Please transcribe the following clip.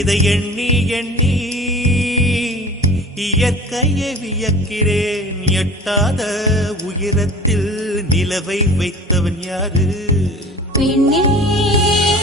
இதை எண்ணி எண்ணி இயற்கையை வியக்கிறேன். எட்டாத உயரத்தில் நிலவை வைத்தவன் யாரு? பெண்ணே